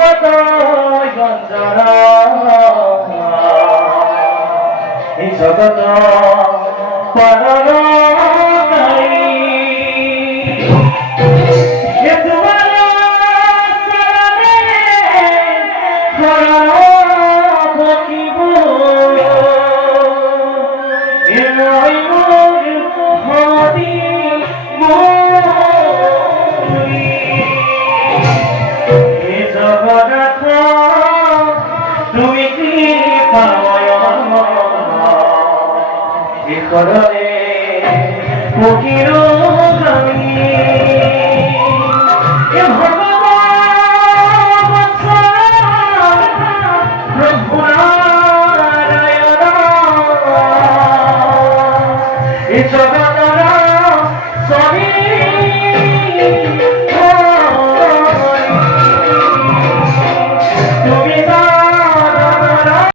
জগত গঞ্জনা এই জগত পালনকারী এ তোমার চরণে শরণ থাকিব এ মই মোর হরি মরি এ জগন্নাথ তুমি কৃপাময় করলে ফকির আমি এ ভগবান প্রভু নারায়ণ এ জগৎ